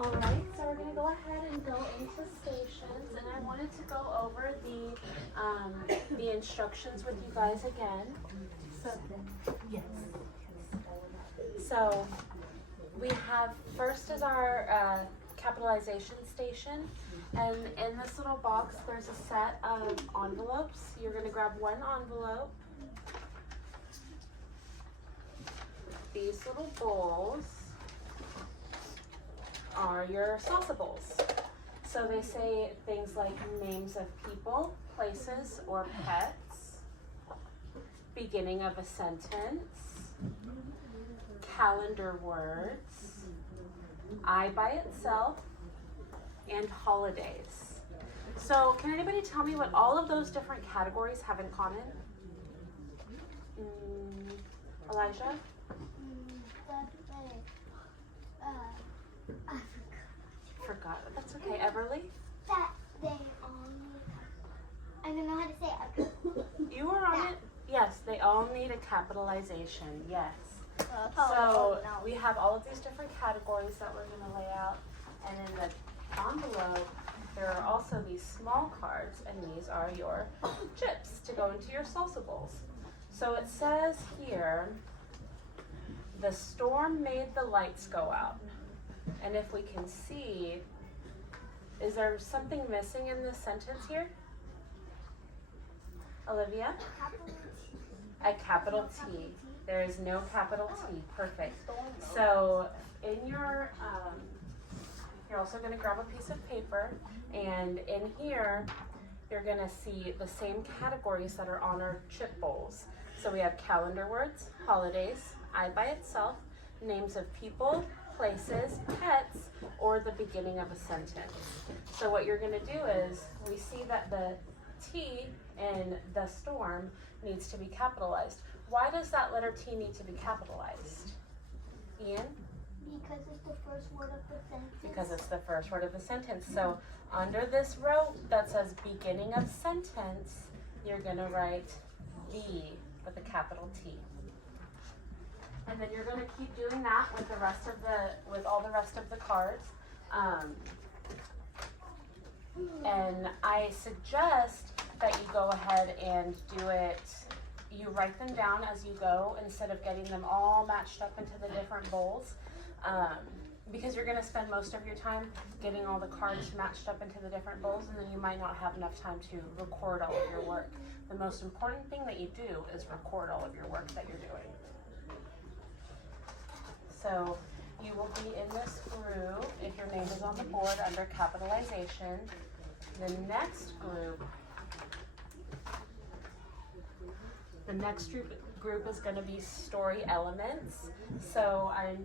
Alright, so we're going to go ahead and go into stations, and I wanted to go over the instructions with you guys again. So, yes. So, we have, first is our capitalization station, and in this little box there's a set of envelopes. You're going to grab one envelope. These little bowls are your salsa bowls. So they say things like names of people, places, or pets, beginning of a sentence, calendar words, I by itself, and holidays. So can anybody tell me what all of those different categories have in common? Elijah? I Forgot. That's okay. Everly? That they all need. I don't know how to say it. You were on it? Yes, they all need a capitalization. Yes. So So we have all of these different categories that we're going to lay out. And in the envelope, there are also these small cards, and these are your chips to go into your salsa bowls. So it says here, the storm made the lights go out. And if we can see, is there something missing in this sentence here? Olivia? A capital T. There is no capital T. Perfect. So in your, you're also going to grab a piece of paper, and in here, you're going to see the same categories that are on our chip bowls. So we have calendar words, holidays, I by itself, names of people, places, pets, or the beginning of a sentence. So what you're going to do is, we see that the T in the storm needs to be capitalized. Why does that letter T need to be capitalized? Ian? Because it's the first word of the sentence. Because it's the first word of the sentence. So under this row that says beginning of sentence, you're going to write B with a capital T. And then you're going to keep doing that with the rest of with all the rest of the cards. And I suggest that you go ahead and do it, you write them down as you go instead of getting them all matched up into the different bowls. Because you're going to spend most of your time getting all the cards matched up into the different bowls, and then you might not have enough time to record all of your work. The most important thing that you do is record all of your work that you're doing. So you will be in this group if your name is on the board under capitalization. The next group is going to be story elements. So I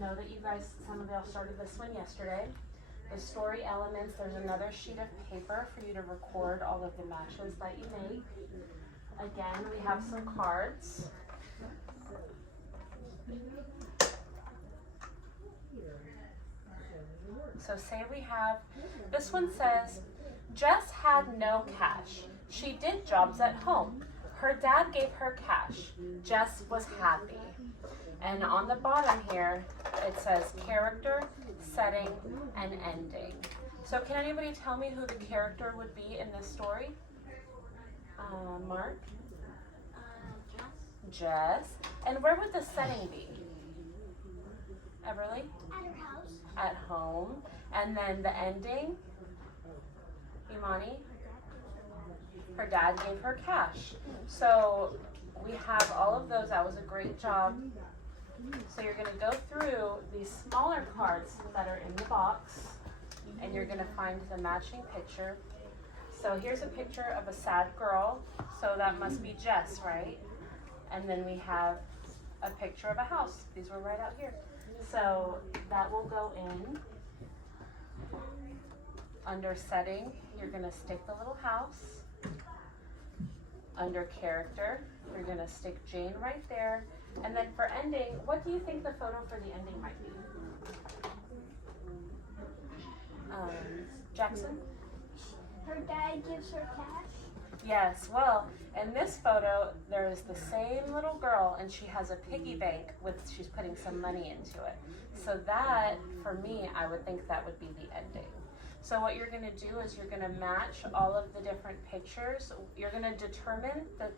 know that you guys, some of y'all started this one yesterday. The story elements, there's another sheet of paper for you to record all of the matches that you make. Again, we have some cards. So say we have, this one says, Jess had no cash. She did jobs at home. Her dad gave her cash. Jess was happy. And on the bottom here, it says character, setting, and ending. So can anybody tell me who the character would be in this story? Mark? Jess. And where would the setting be? Everly? At her house. At home. And then the ending? Imani? Her dad gave her cash. So we have all of those. That was a great job. So you're going to go through these smaller cards that are in the box, and you're going to find the matching picture. So here's a picture of a sad girl. So that must be Jess, right? And then we have a picture of a house. These were right out here. So that will go in. Under setting, you're going to stick the little house. Under character, you're going to stick Jane right there. And then for ending, what do you think the photo for the ending might be? Jackson? Her dad gives her cash. Yes, well, In this photo, there is the same little girl and she has a piggy bank she's putting some money into it. So that, for me, I would think that would be the ending. So what you're gonna do is you're gonna match all of the different pictures. You're gonna determine the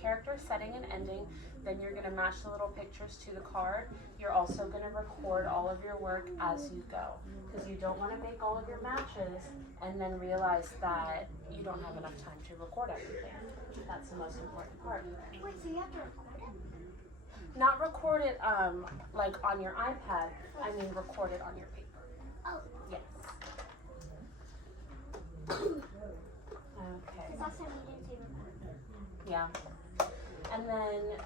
character setting and ending, then you're gonna match the little pictures to the card. You're also gonna record all of your work as you go, because you don't wanna make all of your matches and then realize that you don't have enough time to record everything. That's the most important part. Wait, so you have to record it? Not record it like on your iPad, I mean record it on your paper. Oh. Yes. Okay. It's also needed to record. Yeah. And then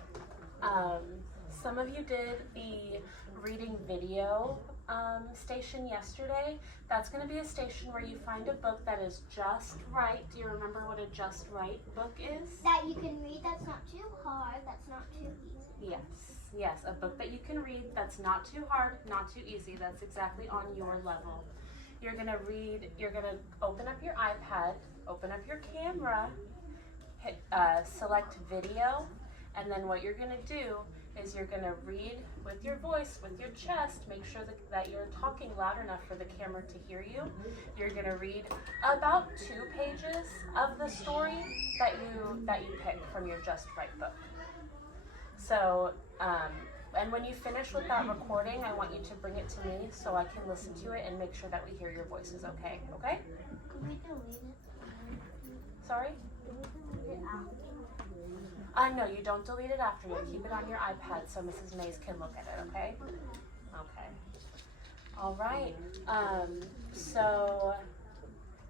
some of you did the reading video station yesterday. That's going to be a station where you find a book that is just right. Do you remember what a just right book is? That you can read, that's not too hard, that's not too easy. Yes, a book that you can read that's not too hard, not too easy. That's exactly on your level. You're going to read, you're going to open up your iPad, open up your camera, hit select video, and then what you're going to do is you're going to read with your voice, with your chest. Make sure that you're talking loud enough for the camera to hear you. You're going to read about 2 pages of the story that you pick from your Just Right book. So, and when you finish with that recording, I want you to bring it to me so I can listen to it and make sure that we hear your voices, okay? Okay? Can we delete it? Sorry? Can we delete it after? No, you don't delete it after. You keep it on your iPad so Mrs. Mays can look at it, okay? Okay. All right. So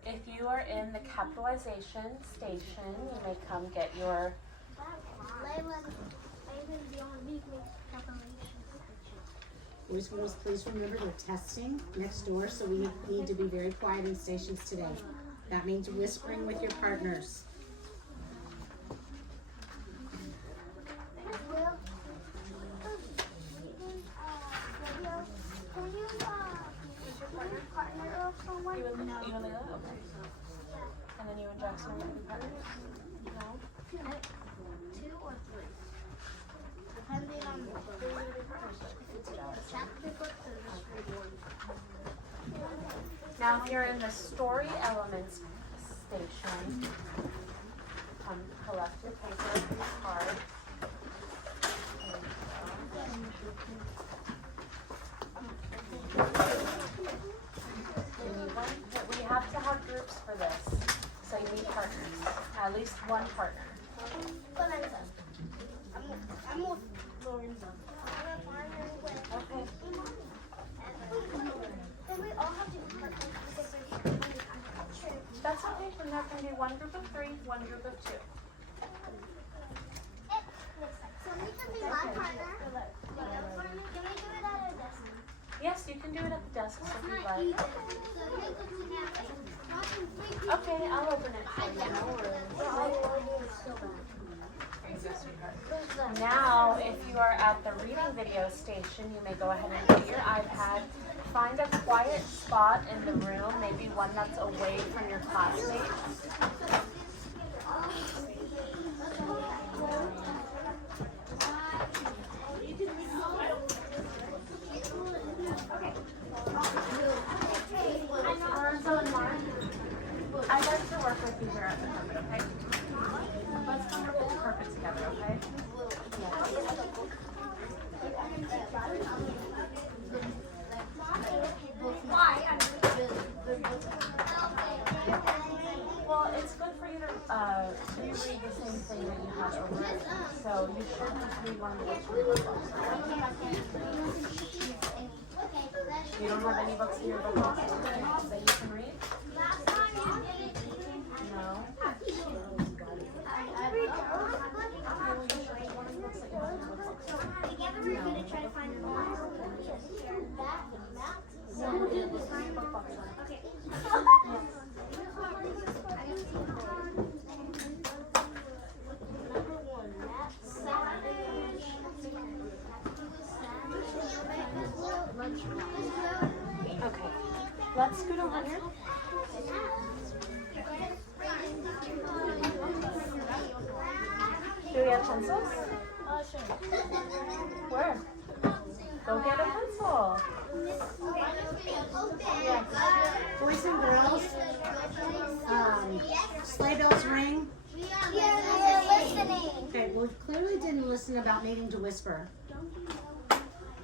if you are in the capitalization station, you may come get your... Boys and girls, please remember we're testing next door, so we need to be very quiet in stations today. That means whispering with your partners. You and Layla? Okay. And then you and Jackson are going to be partners? No? 2 or 3. Depending on Now, if you're in the story elements station, collect your paper and your card. We have to have groups for this, so you need partners, at least one partner. I'm with Lorenzo. Okay. Then we all have to be partners because we're true. That's okay, then there can be one group of 3, one group of 2. So we can be my partner. Can we do it at a desk? Yes, you can do it at the desk if you Not like. even. Okay, I'll open it for you. No worries. Now, if you are at the reading video station, you may go ahead and get your iPad. Find a quiet spot in the room, maybe one that's away from your classmates. Lorenzo and Mark, I'd like to work with you here at the carpet, okay? Let's come up with the carpet together, okay? Well, it's good for you to reread the same thing that you had over it. So you should just read one of the books from your book. You don't have any books in your book box that you can read? No. Together we're going to try to find the one. Okay. Okay. Let's scoot over here. get pencils? Where? Go get a pencil. Boys and girls, sleigh bells ring. Okay, well, we clearly didn't listen about needing to whisper.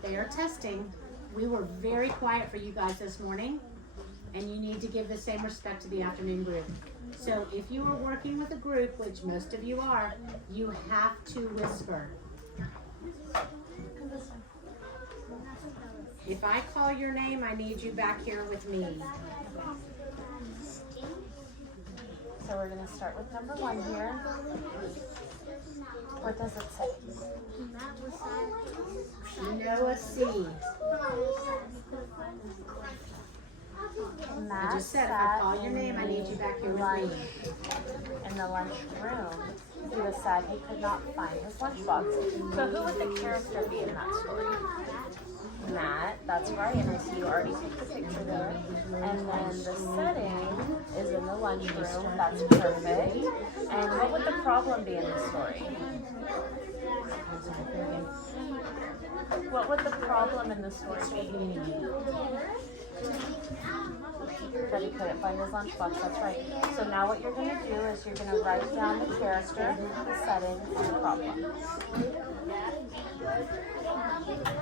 They are testing. We were very quiet for you guys this morning, and you need to give the same respect to the afternoon group. So if you are working with a group, which most of you are, you have to whisper. If I call your name, I need you back here with me. So we're going to start with number 1 here. What does it say? Noah C. Matt I just said, if I sat call your name, I need you back here with lunch me. in the lunch room. He was sad he could not find his lunchbox. So who would the character be in that story? Matt, that's right, and I see you already took the picture there. And then the setting is in the lunchroom, that's perfect. And what would the problem be in the story? What would the problem in the story be? That he couldn't find his lunchbox, that's right. So now what you're going to do is you're going to write down the character, the setting, and the problem.